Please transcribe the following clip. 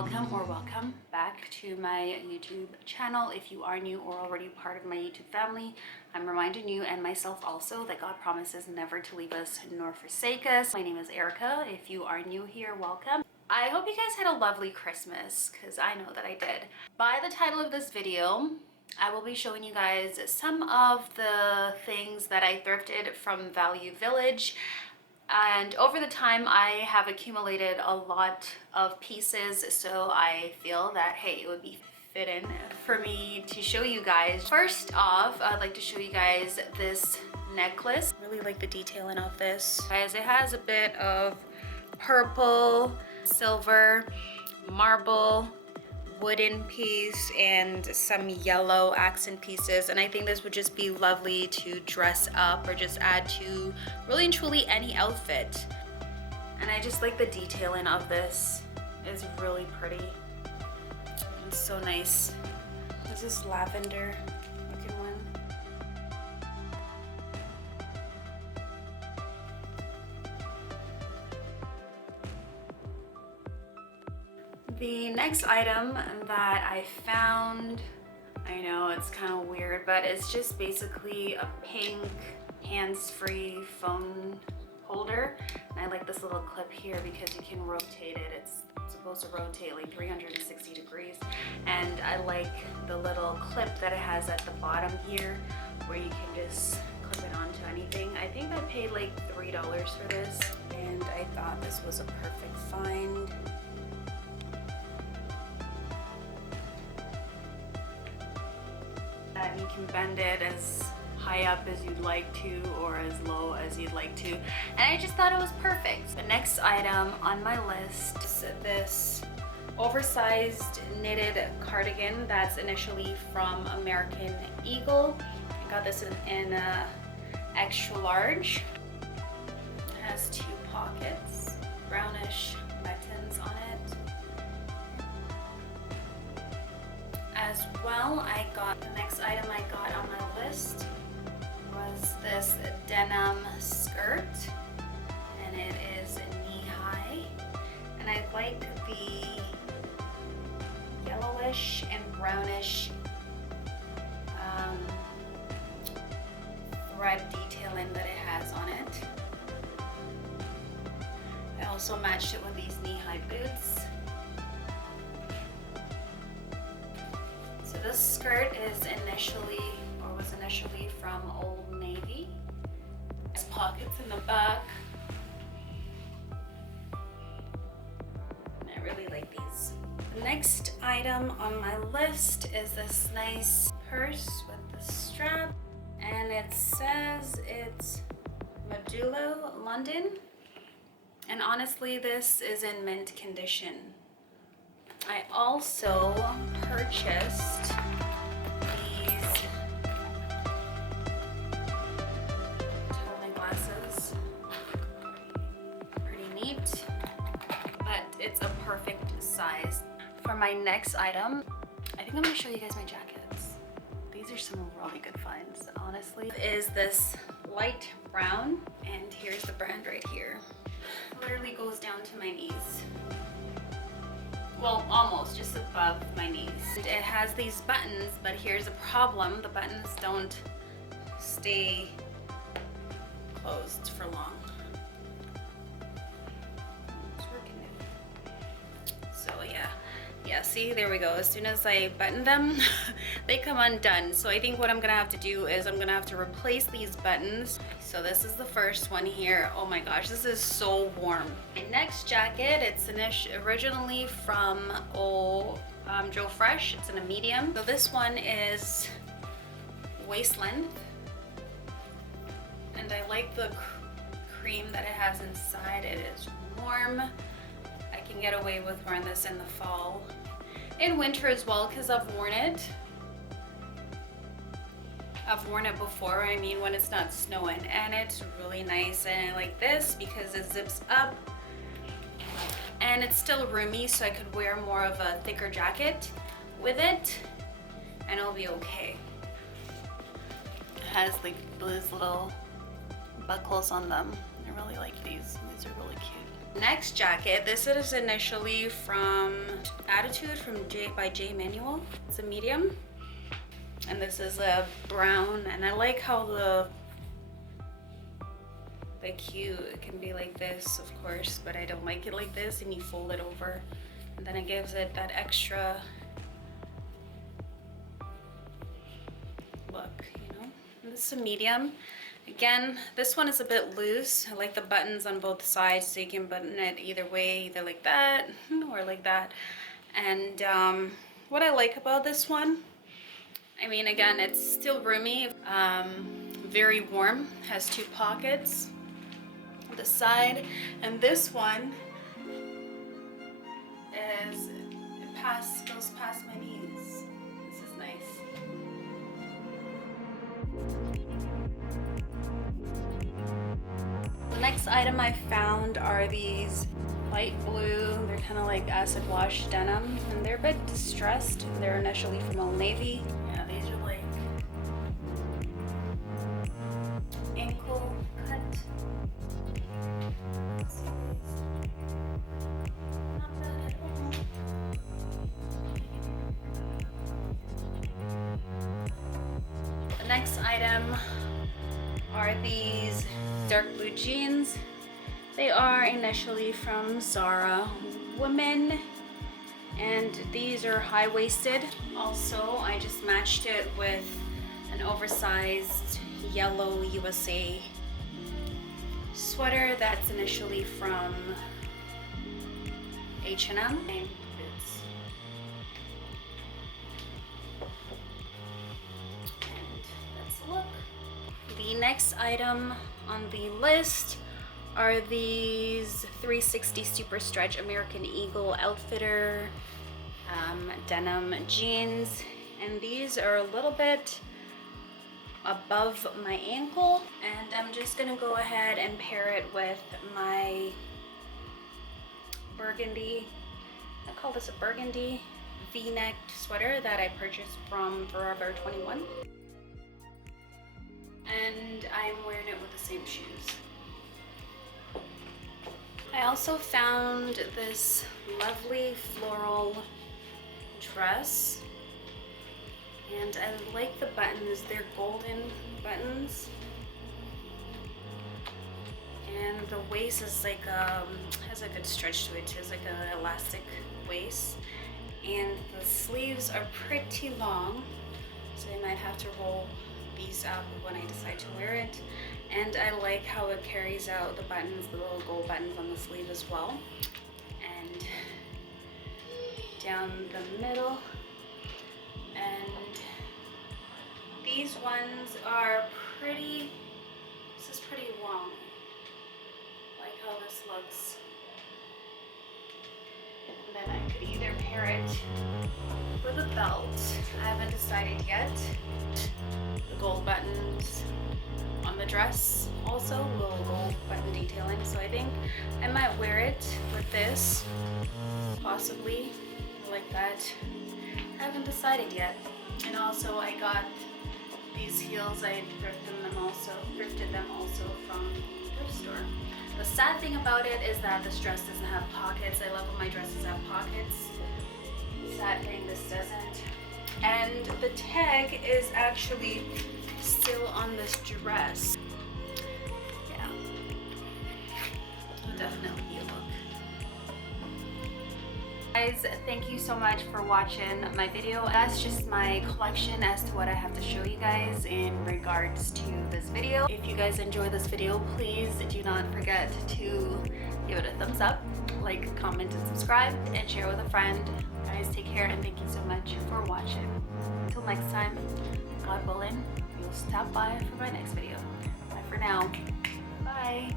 welcome back to my YouTube channel. If you are new or already part of my YouTube family, I'm reminding you and myself also that God promises never to leave us nor forsake us. My name is Erica. If you are new here, welcome. I hope you guys had a lovely Christmas, because I know that I did. By the title of this video, I will be showing you guys some of the things that I thrifted from Value Village. And over the time, I have accumulated a lot of pieces, so I feel that, hey, it would be fitting for me to show you guys. First off, I'd like to show you guys this necklace. Really like the detailing of this. Guys, it has a bit of purple, silver, marble, wooden piece, and some yellow accent pieces, and I think this would just be lovely to dress up or just add to really and truly any outfit. And I just like the detailing of this. It's really pretty. It's so nice. There's this lavender looking one. The next item that I found, I know it's kind of weird, but it's just basically a pink hands-free phone holder. And I like this little clip here because you can rotate it. It's supposed to rotate like 360 degrees. And I like the little clip that it has at the bottom here where you can just clip it onto anything. I think I paid like $3 for this, and I thought this was a perfect find. And you can bend it as high up as you'd like to or as low as you'd like to, and I just thought it was perfect. The next item on my list is this oversized knitted cardigan that's initially from American Eagle. I got this in extra large. It has 2 pockets, brownish buttons on it. As well, the next item I got on my list was this denim skirt, and it is knee-high, and I like the yellowish and brownish thread detailing that it has on it. I also matched it with these knee-high boots. So this skirt was initially from Old Navy. There's pockets in the back. And I really like these. The next item on my list is this nice purse with the strap, and it says it's Modulo London. And honestly, this is in mint condition. I also purchased these toning glasses. Pretty neat, but it's a perfect size. For my next item, I think I'm gonna show you guys my jackets. These are some really good finds, honestly. Is this light brown, and here's the brand right here. It literally goes down to my knees. Well, almost, just above my knees. It has these buttons, but here's a problem. The buttons don't stay closed for long. It's working now. So yeah, see, there we go. As soon as I button them, they come undone. So I think what I'm gonna have to do is I'm gonna have to replace these buttons. So this is the first one here. Oh my gosh, this is so warm. My next jacket, it's originally from Joe Fresh. It's in a medium. So this one is waist length, and I like the cream that it has inside. It is warm. I can get away with wearing this in the fall, in winter as well, because I've worn it. I've worn it before, I mean when it's not snowing, and it's really nice. And I like this because it zips up and it's still roomy, so I could wear more of a thicker jacket with it and it'll be okay. It has like those little buckles on them. I really like these. These are really cute. Next jacket, this is initially from Attitude by J Manual. It's a medium, and this is a brown, and I like how the hue, it can be like this of course, but I don't like it like this, and you fold it over and then it gives it that extra look, you know. And this is a medium. Again, this one is a bit loose. I like the buttons on both sides, so you can button it either way, either like that or like that. And what I like about this one, I mean, again, it's still roomy, very warm, has 2 pockets on the side, and this one is, goes past my knees. This is nice. The next item I found are these light blue, they're kind of like acid wash denim, and they're a bit distressed. They're initially from Old Navy. Yeah, these are like ankle cut. Let's see these. Not bad at all. The next item are these dark blue jeans. They are initially from Zara Women, and these are high-waisted. Also, I just matched it with an oversized yellow USA sweater that's initially from H&M. And that's the look. The next item on the list are these 360 Super Stretch American Eagle Outfitter denim jeans, and these are a little bit above my ankle, and I'm just gonna go ahead and pair it with my burgundy, I call this a burgundy v-necked sweater that I purchased from Forever 21, and I'm wearing it with the same shoes. I also found this lovely floral dress, and I like the buttons. They're golden buttons, and the waist is like has a good stretch to it. It's like an elastic waist, and the sleeves are pretty long, so I might have to roll these up when I decide to wear it. And I like how it carries out the buttons, the little gold buttons on the sleeve as well, and down the middle. And these ones are pretty, this is pretty long. I like how this looks. And then I could either pair it with a belt. I haven't decided yet. The gold buttons on the dress also, little gold button detailing, so I think I might wear it with this, possibly like that. I haven't decided yet. And also I got these heels, I thrifted them also from the thrift store. The sad thing about it is that this dress doesn't have pockets. I love when my dresses have pockets. Sad thing, this doesn't. And the tag is actually still on this dress. Yeah, it'll definitely be a look. Guys, thank you so much for watching my video. That's just my collection as to what I have to show you guys in regards to this video. If you guys enjoy this video, please do not forget to give it a thumbs up, like, comment, and subscribe, and share with a friend. Guys, take care, and thank you so much for watching. Until next time, God willing, you'll stop by for my next video. Bye for now. Bye.